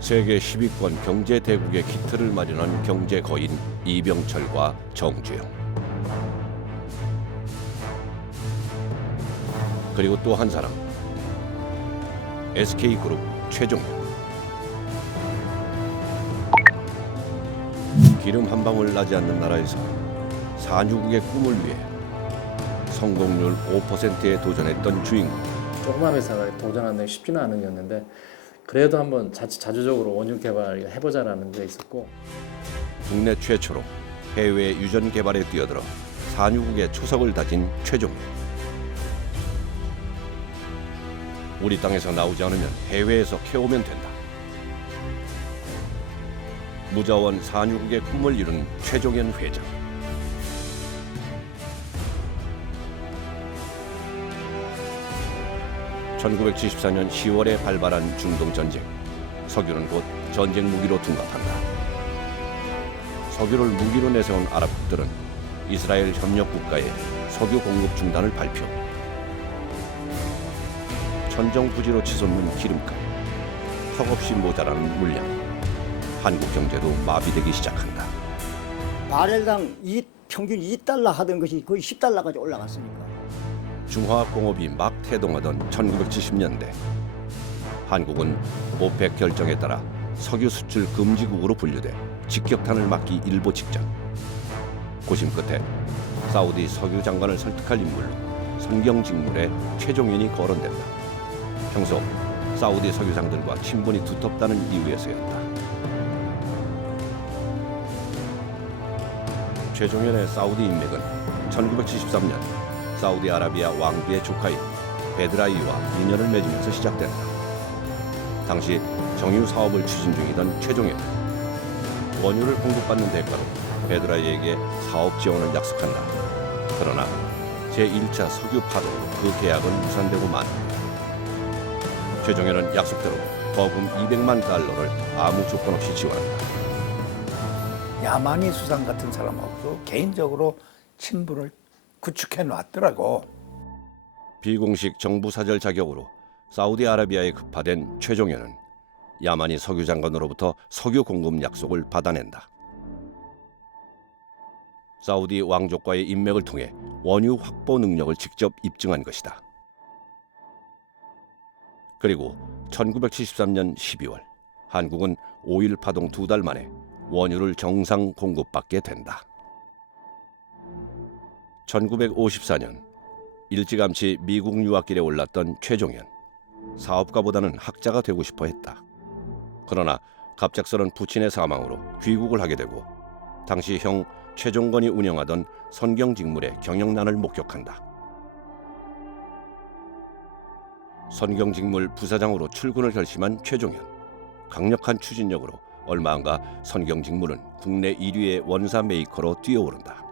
세계 10위권 경제 대국의 기틀을 마련한 경제 거인 이병철과 정주영. 그리고 또 한 사람, SK그룹 최종현. 기름 한 방울 나지 않는 나라에서 산유국의 꿈을 위해 성공률 5%에 도전했던 주인공. 조그만 회사가 도전하는 게 쉽지는 않은 일이었는데 그래도 한번 자주적으로 원유 개발 해보자라는 게 있었고, 국내 최초로 해외 유전 개발에 뛰어들어 산유국의 초석을 다진 최종현. 우리 땅에서 나오지 않으면 해외에서 캐오면 된다. 무자원 산유국의 꿈을 이룬 최종현 회장. (1974년 10월에) 발발한 중동전쟁. 석유는 곧 전쟁 무기로 둔갑한다. 석유를 무기로 내세운 아랍국들은 이스라엘 협력 국가에 석유 공급 중단을 발표. 천정부지로 치솟는 기름값, 턱없이 모자라는 물량. 한국 경제도 마비되기 시작한다. 바렐당 평균 2달러 하던 것이 거의 10달러까지 올라갔으니까. 중화공업이 막 태동하던 1970년대, 한국은 오펙 결정에 따라 석유 수출 금지국으로 분류돼 직격탄을 맞기 일보 직전. 고심 끝에 사우디 석유 장관을 설득할 인물로 선경직물에 최종현이 거론된다. 평소 사우디 석유상들과 친분이 두텁다는 이유에서였다. 최종현의 사우디 인맥은 1973년 사우디아라비아 왕비의 조카인 베드라이와 인연을 맺으면서 시작된다. 당시 정유 사업을 추진 중이던 최종현은 원유를 공급받는 대가로 베드라이에게 사업 지원을 약속한다. 그러나 제1차 석유 파동 그 계약은 무산되고 만다. 최종현은 약속대로 거금 200만 달러를 아무 조건 없이 지원한다. 야마니 수상 같은 사람하고도 개인적으로 친분을 구축해 놨더라고. 비공식 정부 사절 자격으로 사우디아라비아에 급파된 최종현은 야마니 석유 장관으로부터 석유 공급 약속을 받아낸다. 사우디 왕족과의 인맥을 통해 원유 확보 능력을 직접 입증한 것이다. 그리고 1973년 12월 한국은 오일 파동 2달 만에 원유를 정상 공급받게 된다. 1954년 일찌감치 미국 유학길에 올랐던 최종현. 사업가보다는 학자가 되고 싶어 했다. 그러나 갑작스런 부친의 사망으로 귀국을 하게 되고 당시 형 최종건이 운영하던 선경직물의 경영난을 목격한다. 선경직물 부사장으로 출근을 결심한 최종현. 강력한 추진력으로 얼마 안가 선경직물은 국내 1위의 원사 메이커로 뛰어오른다.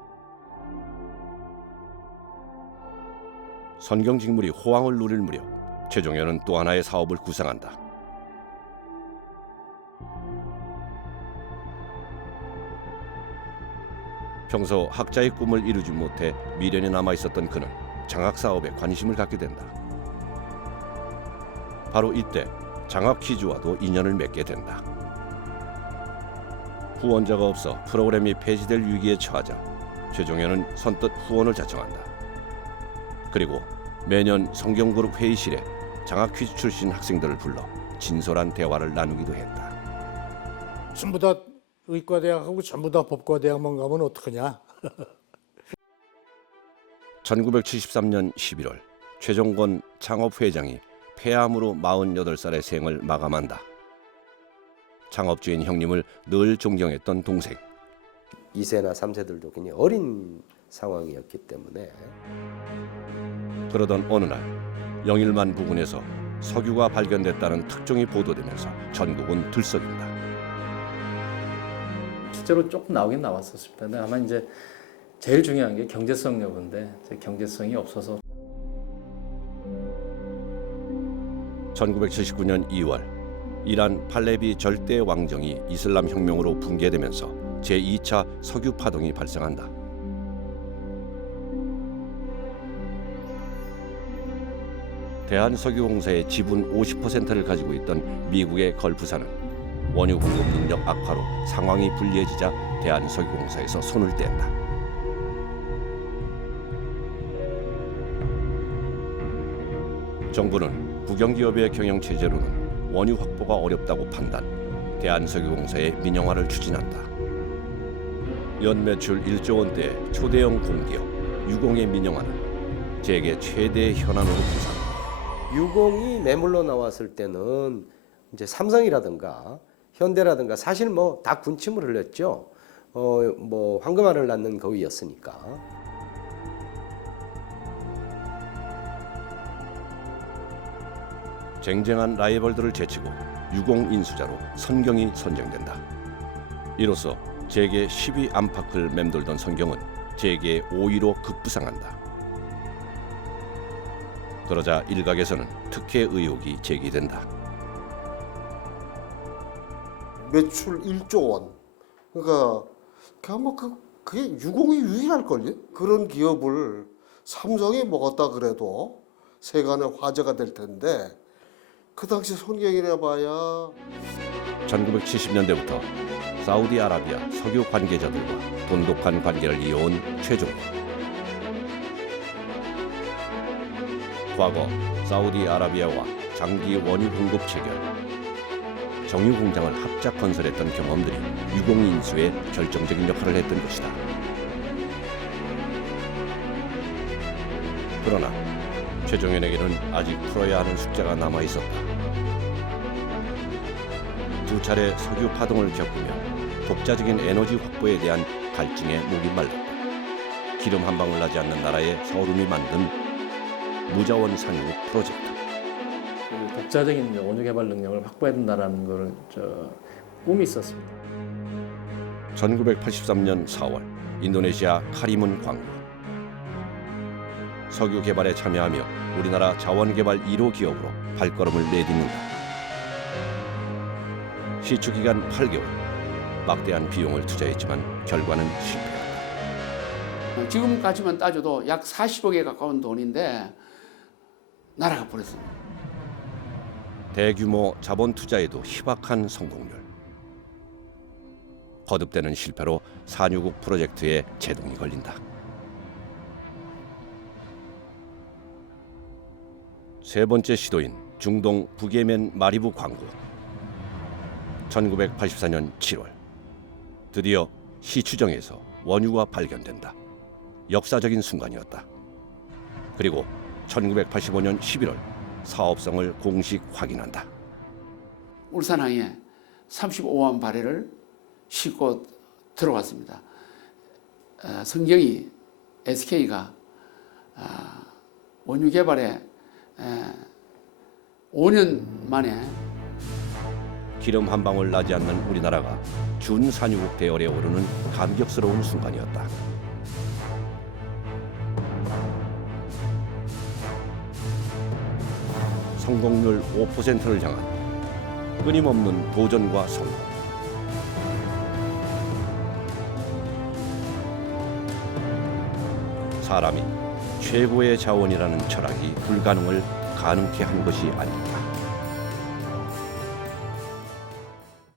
선경직물이 호황을 누릴 무렵 최종현은 또 하나의 사업을 구상한다. 평소 학자의 꿈을 이루지 못해 미련이 남아있었던 그는 장학사업에 관심을 갖게 된다. 바로 이때 장학 퀴즈와도 인연을 맺게 된다. 후원자가 없어 프로그램이 폐지될 위기에 처하자 최종현은 선뜻 후원을 자청한다. 그리고 매년 성경그룹 회의실에 장학 퀴즈 출신 학생들을 불러 진솔한 대화를 나누기도 했다. 전부 다 의과대학하고 전부 다 법과대학만 가면 어떡하냐? 1973년 11월 최종건 창업회장이 폐암으로 48살의 생을 마감한다. 창업주인 형님을 늘 존경했던 동생. 2세나 3세들도 굉장히 어린 상황이었기 때문에. 그러던 어느 날 영일만 부근에서 석유가 발견됐다는 특종이 보도되면서 전국은 들썩인다. 실제로 조금 나오긴 나왔었습니다. 근데 아마 이제 제일 중요한 게 경제성 여부인데 경제성이 없어서. 1979년 2월 이란 팔레비 절대 왕정이 이슬람 혁명으로 붕괴되면서 제2차 석유 파동이 발생한다. 대한석유공사의 지분 50%를 가지고 있던 미국의 걸프사는 원유 공급 능력 악화로 상황이 불리해지자 대한석유공사에서 손을 뗀다. 정부는 국영기업의 경영체제로는 원유 확보가 어렵다고 판단, 대한석유공사의 민영화를 추진한다. 연 매출 1조 원대의 초대형 공기업 유공의 민영화는 재계 최대 현안으로 부상한다. 유공이 매물로 나왔을 때는 이제 삼성이라든가 현대라든가 사실 뭐 다 군침을 흘렸죠. 뭐 황금알을 낳는 거위였으니까. 쟁쟁한 라이벌들을 제치고 유공 인수자로 선경이 선정된다. 이로써 재계 10위 안팎을 맴돌던 선경은 재계 5위로 급부상한다. 그러자 일각에서는 특혜 의혹이 제기된다. 매출 1조 원. 그러니까 아마 그게 유공이 유일할걸요? 그런 기업을 삼성이 먹었다 그래도 세간의 화제가 될 텐데 그 당시 손경이라 봐야 1970년대부터 사우디아라비아 석유 관계자들과 돈독한 관계를 이어온 최종호. 과거 사우디아라비아와 장기 원유 공급 체결, 정유 공장을 합작 건설했던 경험들이 유공 인수에 결정적인 역할을 했던 것이다. 그러나 최종현에게는 아직 풀어야 하는 숙제가 남아 있었다. 두 차례 석유 파동을 겪으며 독자적인 에너지 확보에 대한 갈증에 목이 말랐다. 기름 한 방울 나지 않는 나라의 서름이 만든 무자원 상륙 프로젝트. 그 독자적인 이제 원유 개발 능력을 확보해야 된다라는 거를 꿈이 있었습니다. 1983년 4월 인도네시아 카리문 광구. 석유 개발에 참여하며 우리나라 자원 개발 1호 기업으로 발걸음을 내딛는다. 시추 기간 8개월, 막대한 비용을 투자했지만 결과는 실패했다. 지금까지만 따져도 약 40억에 가까운 돈인데 날아가 버렸습니다. 대규모 자본 투자에도 희박한 성공률. 거듭되는 실패로 산유국 프로젝트에 제동이 걸린다. 세 번째 시도인 중동 북예멘 마리부 광구. 1984년 7월 드디어 시추정에서 원유가 발견된다. 역사적인 순간이었다. 그리고 1985년 11월 사업성을 공식 확인한다. 울산항에 35만 바렐을 싣고 들어왔습니다. 성경이 SK가 원유 개발에 5년 만에 기름 한 방울 나지 않는 우리나라가 준산유국 대열에 오르는 감격스러운 순간이었다. 성공률 5%를 향한 끊임없는 도전과 성공. 사람이 최고의 자원이라는 철학이 불가능을 가능케 한 것이 아닐까.